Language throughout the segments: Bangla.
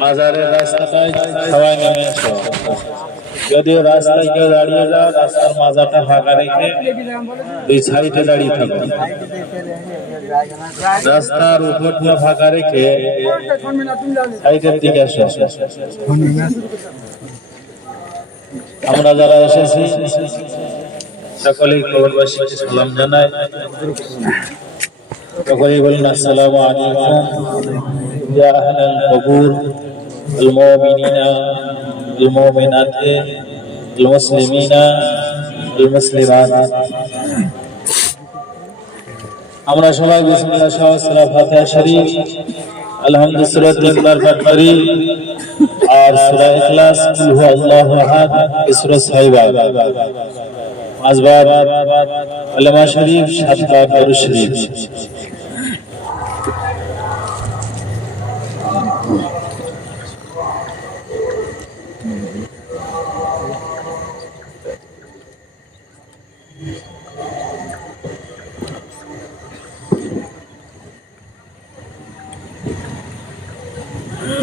মাজারের যদিও রাস্তায় কেউ দাঁড়িয়ে যাও, রাস্তার মাজাটা ফাঁকা রেখে দুই সাইডে দাঁড়িয়ে থাকো। রাস্তার উপরটা ফাঁকা রেখে সাইডের দিকে এসো আমরা যারা এসেছি, সকলেই খবরবাসীকে সালাম জানাই। সকলেই বলুন আসসালামু আলাইকুম ইয়া আহলাল কবুর المؤمنين المؤمنات المسلمين المسلمات আমরা সবাই বিসমিল্লাহ সহস্রা ফাতিহা শরীফ আলহামদুলিল্লাহ সূরা তিনবার পাঠ করি আর সূরা ইখলাস কুল হু আল্লাহু আহাদ সূরা সাইবা আজবার আলমা শরীফ সাতবার দরুদ শরীফ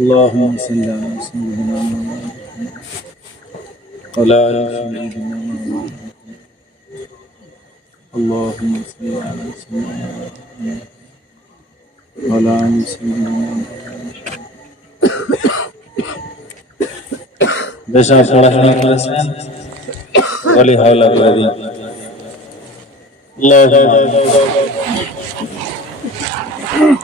اللهم صل على سيدنا محمد وعلى ال سيدنا محمد اللهم صل على سيدنا محمد وعلى ال سيدنا محمد বেশা পড়াশোনা করেছেন বলি হাওলা করে দিন اللهم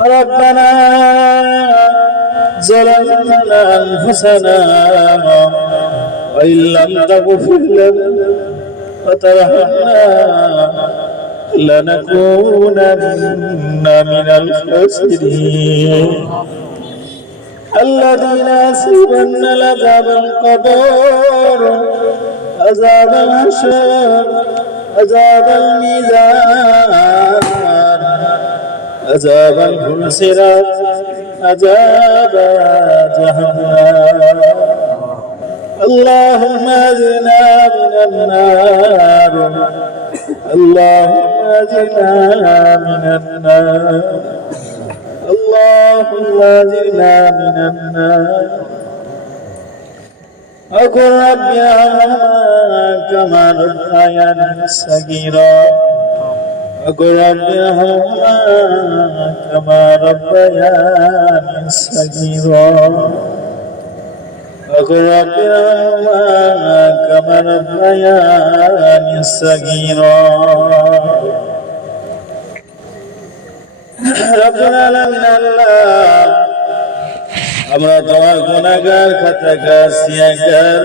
ربنا ظلمنا أنفسنا وإن لم تغفر لنا وترحمنا لنكونن من الخاسرين الذين يصيبن العذاب القبور عذاب الحشر عذاب الميزان عذاب الحسرات عذاب جهنم. اللهم اجنا من النار اللهم اجنا من النار. اللهم اجنا من النار. وقل رب ارحمهما كما ربياني صغيرا. وقل رب ارحمهما كما ربياني صغيرا وقل رب ارحمهما كما ربياني صغيرا রব্বুল আলামিন আল্লাহ আমরা তোমার গুনাহগার খাতাকার সিয়াগার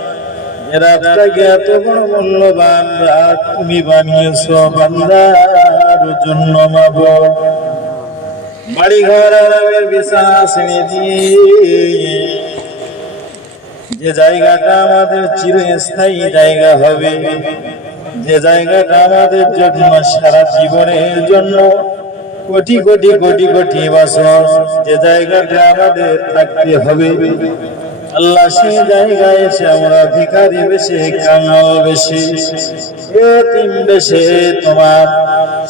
রাতটাকে এত বড় মূল্যবান রাত তুমি বানিয়েছ বান্দার জন্য মাব। বাড়ি ঘর আরামের বিছানা ছেড়ে দিয়ে যে জায়গাটা আমাদের চিরস্থায়ী জায়গা হবে, যে জায়গাটা আমাদের জন্য সারা জীবনের জন্য কোটি কোটি কোটি কোটি বছর যে জায়গাটা আমাদের থাকতে হবে। আল্লাহ সেই জায়গায় এসে আমরা ভিখারি বেশে কাঙাল বেশে। এতিম বেশে, তোমার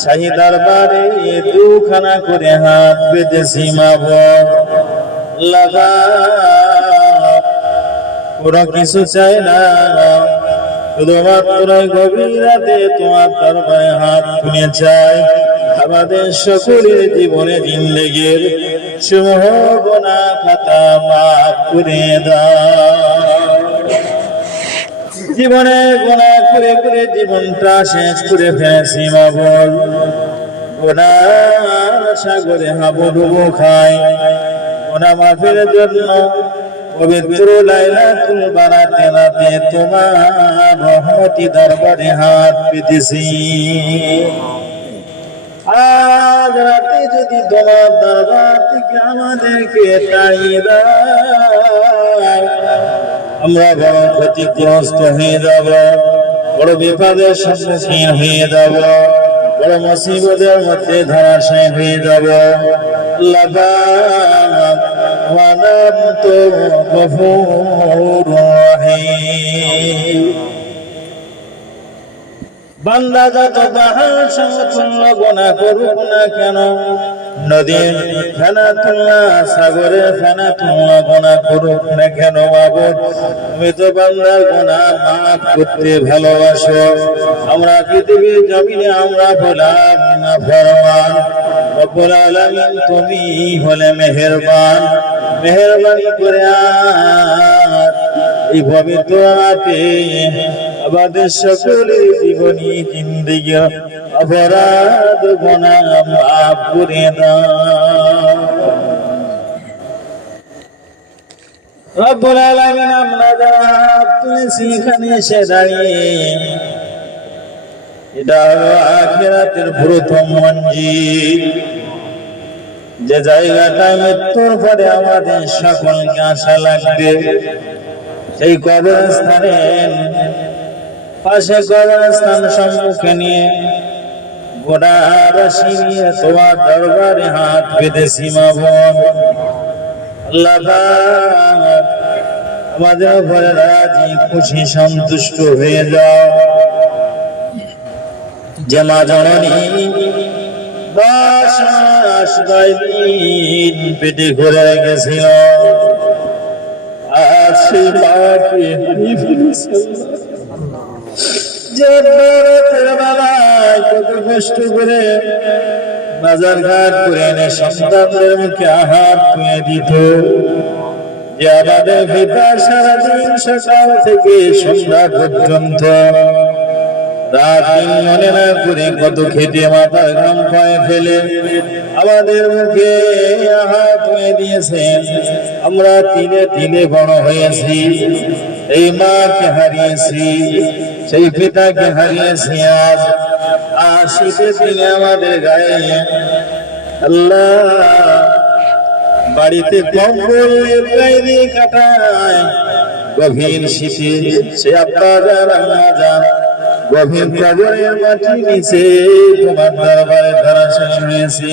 শাহী দরবারে দুখানা করে হাত বেঁধে সীমাব লাগা কোনো কিছু চাই না। শুধুমাত্র গভীর রাতে তোমার দরবারে হাত তুলে চাই আমাদের সকলের জীবনে জিন্দগির শুভ গোনা খাতা মাফ করে দাও। জীবনে গোনা করে করে জীবনটা শেষ করে ফেলেছি মা বল গোনা সাগরে হাবুডুবু খাই। গোনা মাফের জন্য পবিত্র লাইলাতুল বারাতে রাতে তোমার রহমতি দরবারে হাত পেতেছি। আজ রাতে যদি তোমার থেকে আমাদেরকে তাড়িয়ে আমরা বড় ক্ষতিগ্রস্ত হয়ে যাব বড় বিপদের সম্মুখীন হয়ে যাব বড় মুসিবতের মধ্যে ধরাশায়ী হয়ে যাব। পাক, ওয়ানান্ত গফুরুর রহিম। বান্দা যত পাহাড় সমতুল্য গোনা করুক না কেন নদীর ফেনা তুলনা সাগরের ফেনা তুলনা গোনা করুক না কেন বাবুর তুমি তো বান্দার গোনা মাফ করতে ভালোবাসো। আমরা পৃথিবীর জমিনে আমরা বললাম না ফরমান। রব্বুল তুমি হলে মেহেরবান। মেহেরবানি করে আর এই পবিত্র রাতে আমাদের সকলের জীবনী জিন্দিগি, অপরাধ গোনা মাফ করে এটা প্রথম যে জায়গাটা মৃত্যুর পরে আমাদের সকলকে আশা লাগবে, সেই কবরস্থানের পাশে কবরস্থান সম্মুখে নিয়ে গোটা রাশি নিয়ে তোমার দরবারে হাত আল্লাহ পাক, আমাদের উপরে রাজি, খুশি, সন্তুষ্ট হয়ে যাও যে মা জননী দশ মাস দিন পেটে ঘুরে রেখেছিল আজ সেই মাকে হারিয়ে ফেলেছে। যে বেলায় কত কষ্ট করে বাজার ঘাট করে এনে সন্তানদের মুখে আহার করে দিত যে আমাদের পিতা সারাদিন সকাল থেকে সন্ধ্যা পর্যন্ত রাত মনে না করে কত খেতে মাথার ঘাম পায়ে ফেলে আমাদের মুখে আহার করে দিয়েছেন আমরা তিনে তিনে বড় হয়েছি। এই মাকে হারিয়েছি। সেই পিতাকে হারিয়েছি আজ আর শীতের দিনে আমাদের গায়ে। আল্লাহ বাড়িতে কম্বল গায়ে দিয়ে কাটায়। গভীর শীতে সে আপনারা রান্না যান গভীর কবরের মাটি নিচে তোমার দরবারে ধরাশায়ী হয়েছে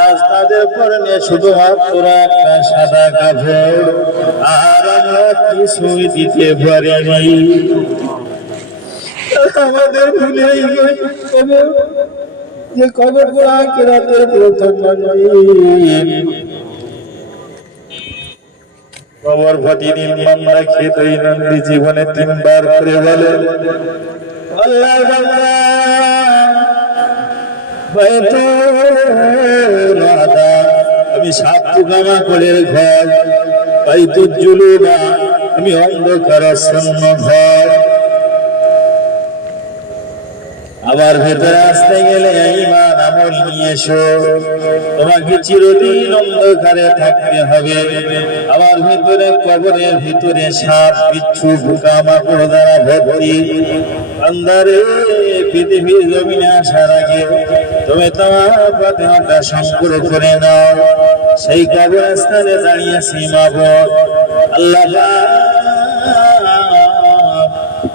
আজ তাদের পরনে শুধুমাত্র একটা সাদা কাপড়। আর আমরা কিছুই দিতে পারিনি। আমাদের ভুলে যে কবরগুলা কেরাতের প্রথম কবর প্রতিদিন মামলা খেয়ে দৈনন্দিন জীবনে তিনবার করে বলে। আল্লাহ আমি সাত পুকামা করে ঘর বাইতুল জুলুমা আমি অন্ধকার ঘর। আমার ভেতরে আসতে গেলে ইমান আমল নিয়ে এসো। তোমাকে চিরদিন অন্ধকারে থাকতে হবে। আমার ভিতরে কবরের ভিতরে সাপ, বিচ্ছু পোকামাকড় দ্বারা ভর্তি। আন্দারে পৃথিবীর জমিনে আসার আগে তুমি তোমার প্রতিমাটা সংগ্রহ করে নাও। সেই কবরস্থানে দাঁড়িয়ে সীমাবদ্ধ আল্লাহ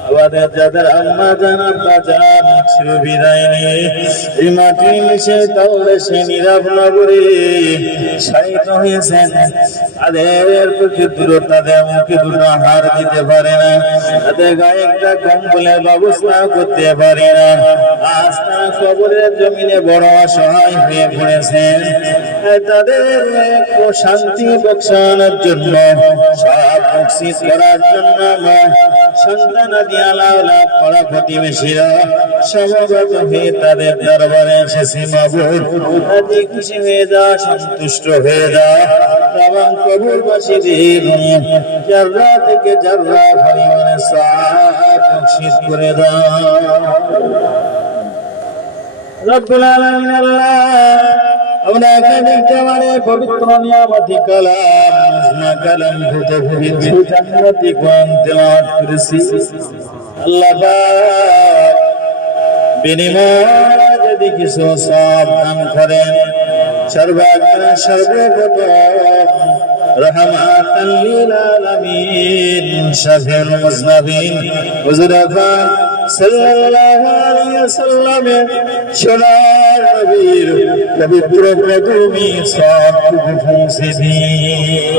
আমাদের যাদের আম্মা জান জান ছিল বিদায় নিয়ে এই মাটির নিচে তাহলে সে নীরব নগরে শায়িত হয়েছেন। তাদের প্রতি দূরত্ব তাদের মুখে দুটো আহার দিতে পারে না। তাদের গায়ে একটা কম্বলের ব্যবস্থা করতে পারে না। আজ তারা কবরের জমিনে বড় অসহায় হয়ে পড়েছেন। তাদের শান্তি বক্সানোর জন্য, সব বকশিস করার জন্য আমরা সন্তানাদি আলাউলা পড়া প্রতিবেশীরা সমবেত হয়ে তাদের দরবারে এসে সীমাবদ্ধ আদি খুশি হয়ে যা, সন্তুষ্ট হয়ে যা। এবং কবরবাসীদের যাররা থেকে যাররা পরিমাণে সাপ বকশিস করে দাও। রব্বুল আলামিন আল্লাহ আপনাকে দেখতে পারে পবিত্র নিয়ামতি কালাম নাজমা কালাম ভূত ভূমিতে জান্নাতি কোরআন তেলাওয়াত করেছি। আল্লাহ পাক বিনিময় যদি কিছু সব দান করেন, সর্বাগ্র সর্বপ্রথম রহমাতান লিল আলামিন শাফিউল মুজনাবিন, হুজুর সাল্লাল্লাহু আলাইহি ওয়াসাল্লামের সোনার নবীর পবিত্র কদমে সব পৌঁছে দিন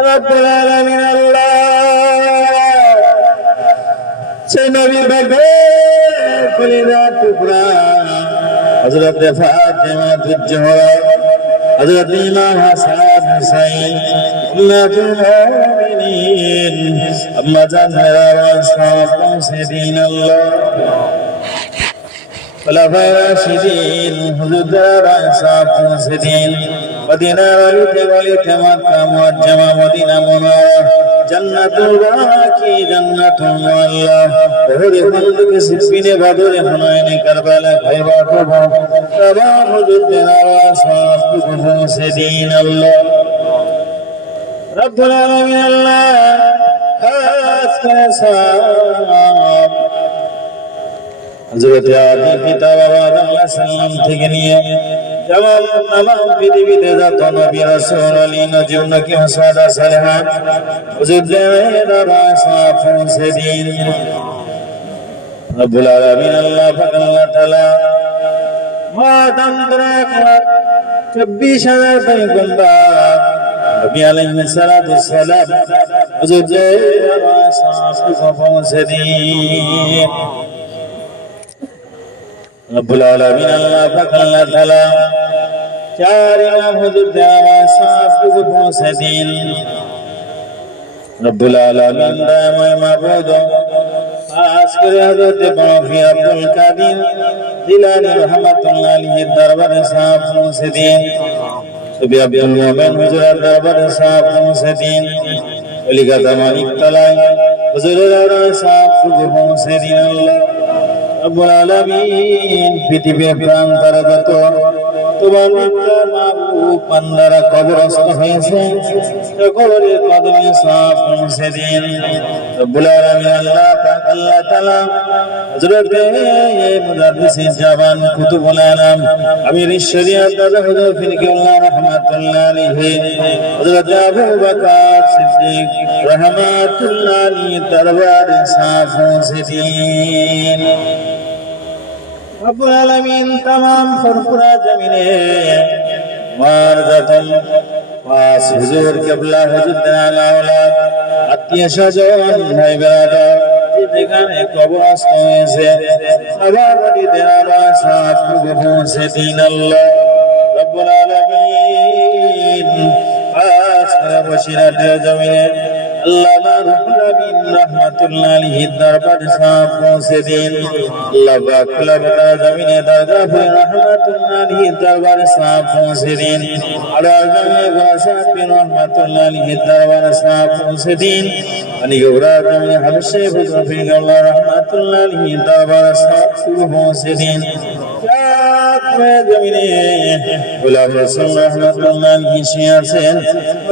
রব্বুল আলামিন আল্লাহ সেই নবী বেগে কলিজা টুকরা হযরত ফাতিমা তুজ্জোহরা হযরত ইমাম হাসান হুসাইন উম্মাতুল মুমিনিন আম্মা জান মেরা পৌঁছে দিন আল্লাহ খোলাফায়ে রাশিদিন হুজুরদের আসাব পৌঁছে দিন মদিনা গলিতে গলিতে মক্কা মুআজ্জামা মদিনা মুনাওয়ারা জান্নাতুল বাকি জান্নাতুল মুআল্লা ওহরে খন্দকে সিফিনে বাদরে হুনাইনে কারবালা খাইবা তোবা তামাম হুজুরদের আসাব পৌঁছে দিন আল্লাহ খাস করে সালাম হযরত আদি পিতা বাবা আল্লাহ সাল্লাম থেকে নিয়ে যেমন তামাম পৃথিবীতে যত নবী রাসূল আলী নজিব নকি হাসাদা সালেহান হুজুরদের রাসা পৌঁছে দিন রব্বুল আলামিন আল্লাহ হাজার নবী আলাইহিস সালাতু ওয়াসসালাম হুজুরদের রাসা পৌঁছে দিন রব্বুল আলামিন আল্লাহ পাক, আল্লাহ তাআলা চার ইমাম হুজুর দেওয়া সাফটুকু পৌঁছে রব্বুল আলামিন দয়াময় মাবুদ। খাস করে হযরত মাফি আব্দুল কাদির জিলানী রহমাতুল্লাহ আলাইহির দরবারে সাফ পৌঁছে দিন সুবি আব্দুল মুমিন হুজুরের দরবারে সাফ পৌঁছে দিন অলিগাতা মানিক তলায় হুজুরের সাফটুকু পৌঁছে দিন আল্লাহ রব্বুল আলামিন পৃথিবীর প্রান্তরে যত তোমার নিকট মাহবুব বান্দারা কবরস্থ হয়েছে সকলের কদমে সাফ পৌঁছে দিন রব্বুল আলামিন আল্লাহ পাক আল্লাহ তাআলা হযরত মুদাদ্দিস জাবান কুতুবুল আলম আমির শরিয়ত দাদা হুজুর ফিরকিউল্লাহ রাহমাতুল্লাহ আলাইহি হযরত আবু বকর সিদ্দিক রাহমাতুল্লাহ আলাইহি দরবারে সাফ পৌঁছে দিন রব্বুল আলামিন तमाम ফুরফুরা জমিনে মার জাতন পাঁচ হুজুর কেবলা হুজুর দেওয়ালা আওলাদ আত্মীয় স্বজন ভাই বেড়াদার যেখানে কবরস্থ হয়েছে সবার বাড়ি দেওয়ালা সাত পৌঁছে দিন আল্লাহ রব্বুল আলামিন আজ করে বসিরাটের জমিনে আল্লাহ রহমিন রহমাতুল্লাহ আলাইহির দরবারে সাপ পৌঁছে দিন আল্লাহ বাকুলা বেটা জমিনে দরগা ফুল রহমাতুল্লাহ আলাইহির দরবারে সাপ পৌঁছে দিন আর জমিনে গোসাপ রহমাতুল্লাহ আলাইহির দরবারে সাপ পৌঁছে দিন আল্লাহ রহমাতুল্লাহ আলাইহির দরবারে সাপ পৌঁছে দিন জমিনে গোলাম রসুল রহমতুল্লাহ আছেন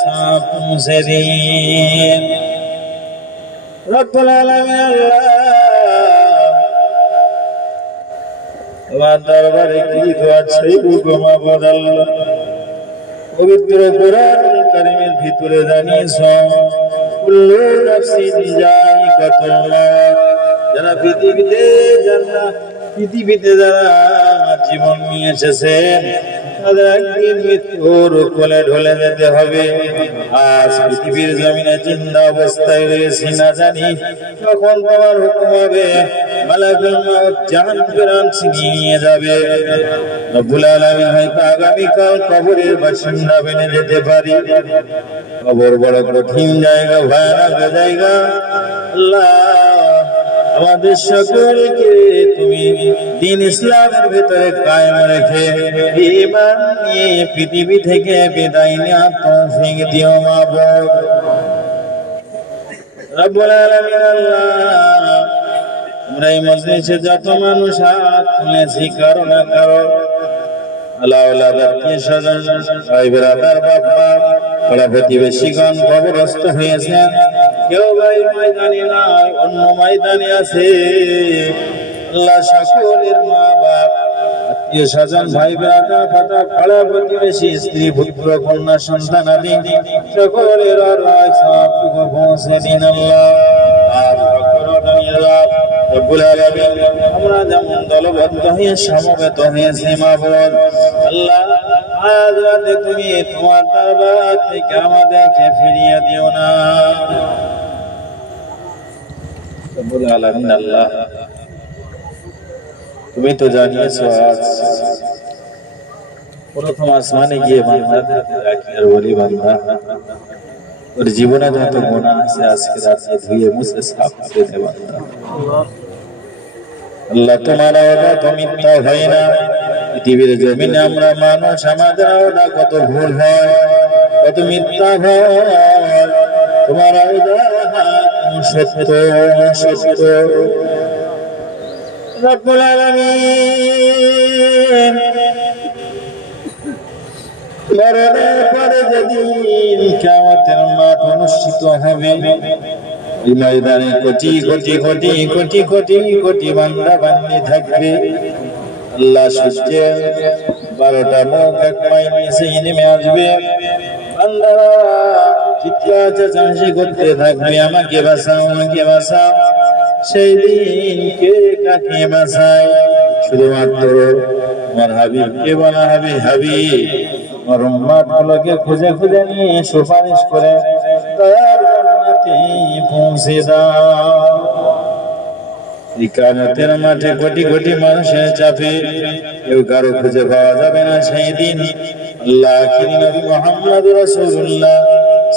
সাপ আল্লাহ। পবিত্র কোরআন কারিমের ভিতরে জানিয়েছ, কুল্লু নাফসিন জায়গাতুল মাউত। যারা পৃথিবীতে যারা পৃথিবীতে, যারা জীবন নিয়ে এসেছেন যেতে হবে। চিন্তা অবস্থায় রয়েছি না জানি কখন তোমার হুকুম হবে। নিয়ে যাবে। হয়তো আগামীকাল কবরের বাসিন্দা বেনে যেতে পারি। কবর বড় কঠিন জায়গা, ভয়ানক জায়গা। আল্লাহ আমাদের সকলকে তুমি দিন ইসলামের ভিতরে কায়েম রেখে নিয়ে পৃথিবী থেকে বিদায় নেওয়া তৌফিক দিও মাবুদ রব্বুল আলামিন আল্লাহ, আমরা এই মজলিসে যত মানুষ হাত কারও না কারও, আল্লাহ আল্লাহ আত্মীয় স্বজন ভাই পাড়া প্রতিবেশীগণ খবরস্থ হয়েছে কেউ ভাই ময়দানে নাই, অন্য ময়দানে আছে। আল্লাহ সকলের মা বাপ, আত্মীয় স্বজন, ভাই বেড়াদার ফাটা পাড়া প্রতিবেশী, স্ত্রী, পুত্র, কন্যা, সন্তান আদি, সকলের আল্লাহ সব পৌঁছে দিন আল্লাহ। আর আমরা যেমন দলবদ্ধ হয়ে, সমবেত হয়েছি মাবুদ আল্লাহ, আজ রাতে তুমি তোমার দরবার থেকে আমাদেরকে ফিরিয়ে দিও না। রব্বুল আলামিন আল্লাহ। তুমি তো জানিয়েছো আজ, প্রথম আসমানে গিয়ে বান্দাদেরকে রাখি বলি বান্দা। ওর জীবনে যত গোনা আছে, আজকে রাতে ধুয়ে মুছে সাফ করে দে আল্লাহ তোমার ওটা, তো মিথ্যা হয় না। পৃথিবীর জমিনে আমরা মানুষ, আমাদের ওটা কত ভুল হয়, কত মিথ্যা হয়। তোমার ওটা সত্য সত্য অনুষ্ঠিত কোটি কোটি কোটি বারোটা মুখ এক নেমে আসবে। করতে থাকবে আমাকে আমাকে সেই দিন কে কাকে শুধুমাত্র আমার হাবিবকে বলা হবে গুলোকে খুঁজে খুঁজে নিয়ে সুপারিশ করে পৌঁছে দাও। মাঠে কোটি কোটি মানুষের চাপে কেউ কারও খুঁজে পাওয়া যাবে না সেই দিন। আল্লাহ নবী মুহাম্মদ রাসূলুল্লাহ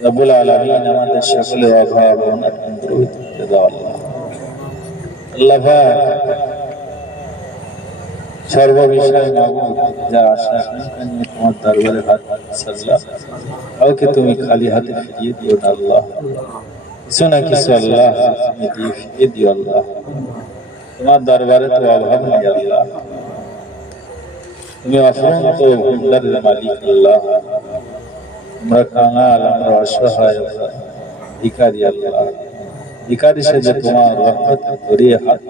রব্বুল আলামিন আমাদের সকলের অভাব অনাটন দূর করে দাও আল্লাহ আল্লাহ পাক সর্ববিষয় মাবুদ যা আশা আকাঙ্ক্ষা নিয়ে তোমার দরবারে হাত সাল্লাহ কাউকে তুমি খালি হাতে ফিরিয়ে দিও না আল্লাহ কিছু না কিছু আল্লাহ তুমি দিয়ে ফিরিয়ে দিও আল্লাহ তোমার দরবারে তো অভাব নেই আল্লাহ তুমি অফরন্ত ভণ্ডারের মালিক আল্লাহ আমরা কাঙাল আমরা অসহায় ভিকারি আল্লাহ ভিকারি সেজে তোমার রহমত করিয়ে হাত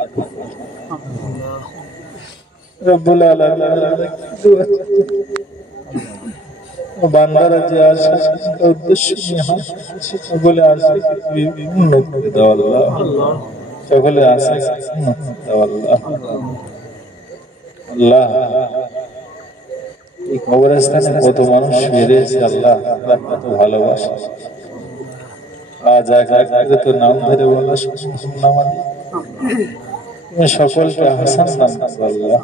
রব্বুল বান্দারা যে আসে উদ্দেশ্য নিয়ে সেটা বলে আসে পূর্ণ করে দাও আল্লাহ। সকলে আসে আল্লাহ। আল্লাহ। এই কবরস্থানে কত মানুষ রয়েছে আল্লাহ কত ভালোবাসে। আজ এক এক করে তো নাম ধরে বলা তুমি সকলকে হাসান নাম আল্লাহ।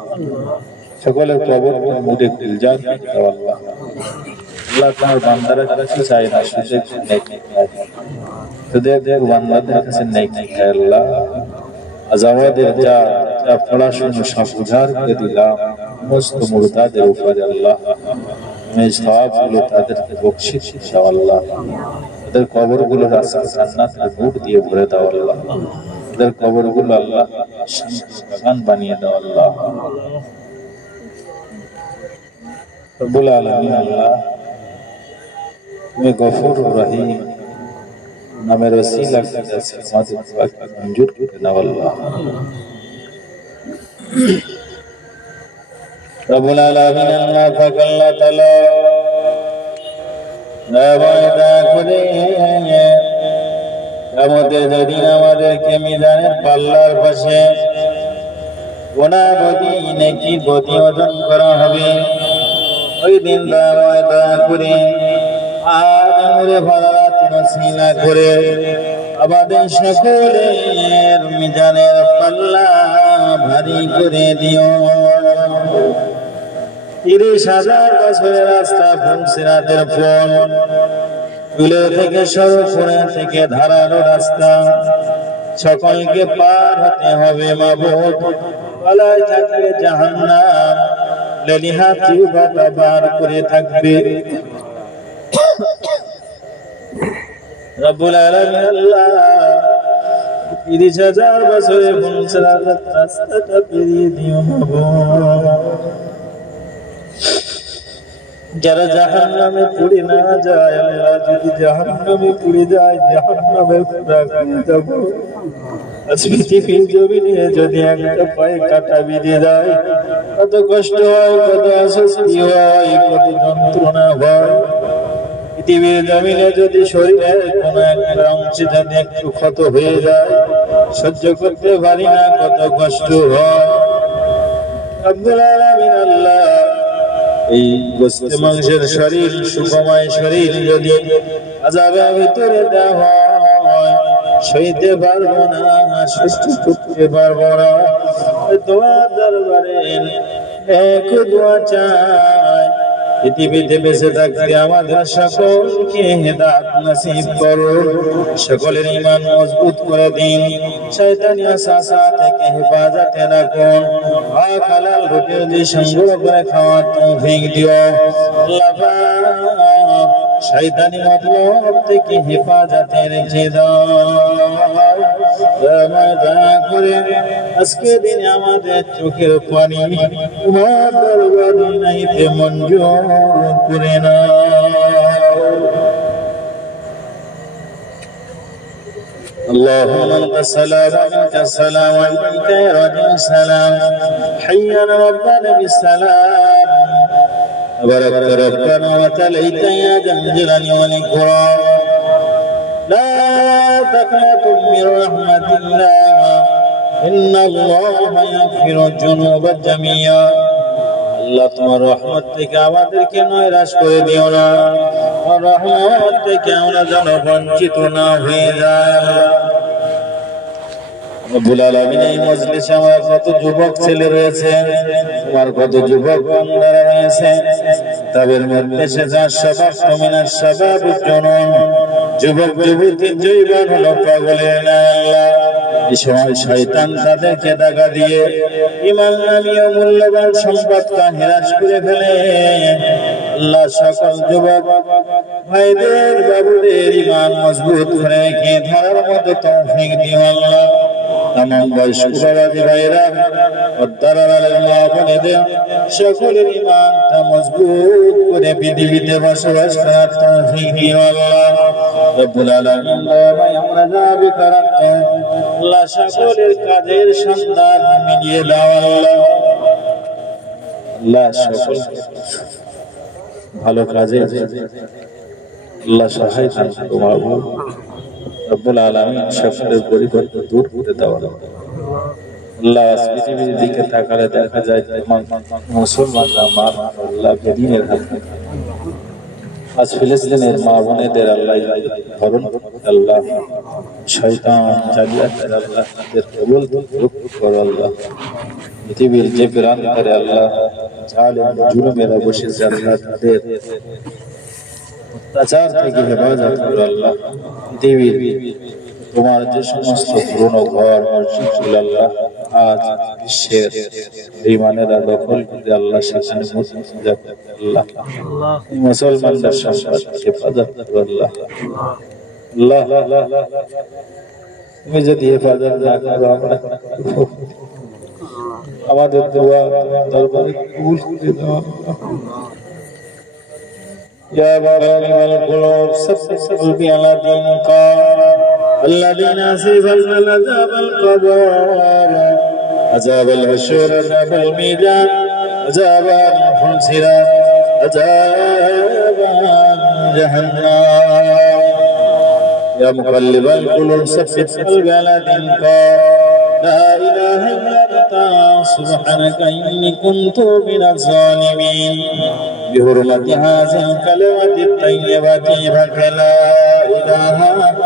কবর মুড়ে দাও আল্লাহ। আল্লাহ তোমার বান্দারা চাই না সুযোগ নেই একবার বান্দাদের কাছে নেই আল্লাহ। আজ আমাদের যা যা পড়াশুনো সব উজাড় করে দিলাম। সমস্ত মুর্দাদের উপরে আল্লাহ। তুমি সবগুলো তাদেরকে বকশিস দাও আল্লাহ। তাদের কবরগুলো রাস্তা জান্নাতের নূর দিয়ে ভরে দাও আল্লাহ। তাদের কবরগুলো আল্লাহ বাগান বানিয়ে দাও আল্লাহ। রব্বুল আলামিন আল্লাহ, তুমি গফুর রহিম নামের ওসিলা মঞ্জুর করে নাও আল্লাহ। রব্বুল আলামিন আল্লাহ পাক আল্লাহ তাআলা দয়া করে আমাদের যেদিন আমাদেরকে পাল্লার পাশে গোনা বদি নাকি বদি ওজন করা হবে, ওই দিন দয়া দয়া করে আজ আমাদের ভাড়াত নসিলা করে আমাদের সকলের মিজানের পাল্লা ভারী করে দিও। তিরিশ হাজার বছরের রাস্তা ফুলসিরাতের ফোন তুলে থেকে সরফুরে থেকে ধারালো রাস্তা। সকলকে পার হতে হবে মাবুদ। পালায় থাকবে জাহান্নাম। লেলিহা জিহ্বাটা বার করে থাকবে। রব্বুল আলামিন আল্লাহ তিরিশ হাজার বছরের ফুলসিরাতের রাস্তাটা পেরিয়ে দিও মাবুদ। যারা জাহান নামে পুড়ে না যায় আল্লাহ যদি জাহান নামে পুড়ে যায় জাহান নামে যাব পৃথিবীর জমিনে যদি একটা পায়ে কাটা বেঁধে যায়, কত কষ্ট হয়, কত অস্বস্তি হয়, কত যন্ত্রণা হয়। পৃথিবীর জমিনে যদি শরীরের কোনো একটা অংশে যদি একটু ক্ষত হয়ে যায়, সহ্য করতে পারি না, কত কষ্ট হয়। আব্দুল আলামিন আল্লাহ এই গোস্ত মাংসের শরীর সুখময় শরীর যদি আজাবের ভিতরে দেওয়া হয়, সইতে পারব না, সুস্থ করতে পারব না। দোয়া দরবারে এক দোয়া চাই। পৃথিবীতে বেঁচে থাকতে আমাদের সকলকে হেদাত নসিব করুন সকলের ইমান মজবুত করে দিন। শয়তানি আশা থেকে হেফাজতে রাখুন। হক হালাল রুটি সংগ্রহ করে খাওয়ার তৌফিক দিও। শয়তানি মতলব থেকে হেফাজতে রেখে দাও। করে আজকে দিনে আমাদের চোখের পানি তোমার দরবারে নাইতে মঞ্জুর করে না اللهم انت السلام ومنك السلام وعليك يرد السلام حيا ربنا بالسلام تبارك ربنا وتليت يا ذا الجلال والاكرام لا تقنطوا من رحمة الله إن الله يغفر الذنوب جميعا আল্লাহ তোমার রহমত থেকে আমাদেরকে নৈরাশ করে দিও না তোমার রহমত থেকে আমরা যেন বঞ্চিত না হয়ে যায় আল্লাহ রব্বুল আলামিন এই মজলিসে আমার কত যুবক ছেলে রয়েছে তোমার কত যুবক বান্দারা রয়েছে, তাদের মধ্যে সে যার স্বভাব কমিনার স্বভাব জনন যুবক, যুবতী জৈবান হলো পাগলের না সময় দিয়ে ইমান নামীয় মূল্যবান ফেলে। আল্লাহ যুবক ইমান মজবুত করে রেখে ভাইরা সকলের ইমানটা মজবুত করে পৃথিবীতে বসবাস করার তৌফিক দিও কাজের সন্ধান মিলিয়ে দাও ভালো কাজে, আল্লাহ সহায় তোমার রব্বুল আলামিন সকলের পরিবর্তন দূর করে আল্লাহ। পৃথিবীর দিকে তাকালে দেখা যায় তোমার মুসলমানরা মার আল্লাহ হাত। আজ ফিলিস্তিনের মা বোনেদের আল্লাহ ধরুন, আল্লাহ শয়তান জালিয়াতের আল্লাহ তাদের কবুল করো আল্লাহ। পৃথিবীর যে প্রান্তরে আল্লাহ জালেম, জুলুমেরা বসেছে আল্লাহ তাদের অত্যাচার থেকে হেফাজত করো আল্লাহ। পৃথিবীর তোমার যে সমস্ত পুরনো ঘর মসজিদ ছিল আল্লাহ আজ বিশ্বের বিমানেরা দখল করে আল্লাহ সেখানে মুসলিম যাবে আল্লাহ এই মুসলমানদের সম্পদ হেফাজত করো আল্লাহ আল্লাহ তুমি যদি হেফাজত না করো আমরা আমাদের দোয়া তোমার দরবারে কবুল করে দাও يا بارئ القلوب ثبت قلبي على دينك الذين سيفزن عذاب القبر عذاب الحشور عذاب الميدان عذاب الخلصرات عذاب جهنم يا مقلب القلوب ثبت قلبي على دينك لا إله إلا أنت سبحانك إني كنت من الظالمين بحرمة هذه الكلمة الطيبة بك لا إله